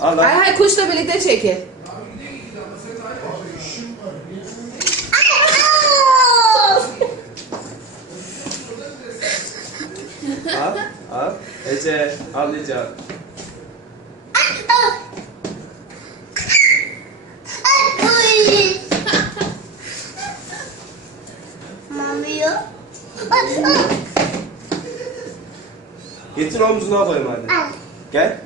Al, Hay kuşla birlikte çekin. al, al. Ece, al Ece. Ay, ay. Ay, Getir omzuna koyma hadi. Al. Gel.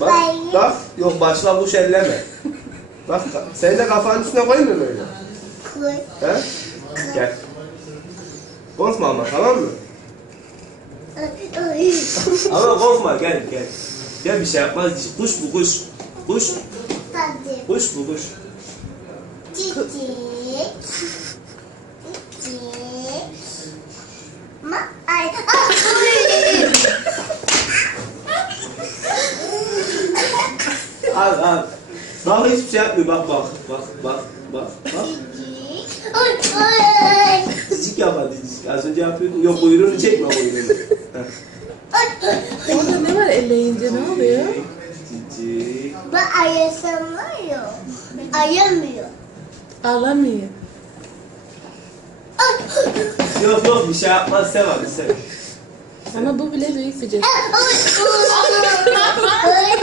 Bak, yok, başla, bak, yok bu elleme. bak, sen de kafanın üstüne koyayım mı böyle? He? Kuş. Gel. Korkma ama, tamam mı? ama korkma, gel, gel. Gel bir şey yapmaz, kuş bu kuş. Kuş. Kuş bu kuş. Çiçek. Al al. Daha da hiçbir şey yapmıyor. Bak bak bak bak bak. bak. cicik yap hadi cicik. Az önce yapıyordun. yok buyurun çekme buyurun. Orada ne var elleyince ne oluyor? Cicik. Bu ayasamıyor. Ayamıyor. Alamıyor. yok yok bir şey yapmaz sevabı sevabı. Ama bu bile büyük bir cek. Şey.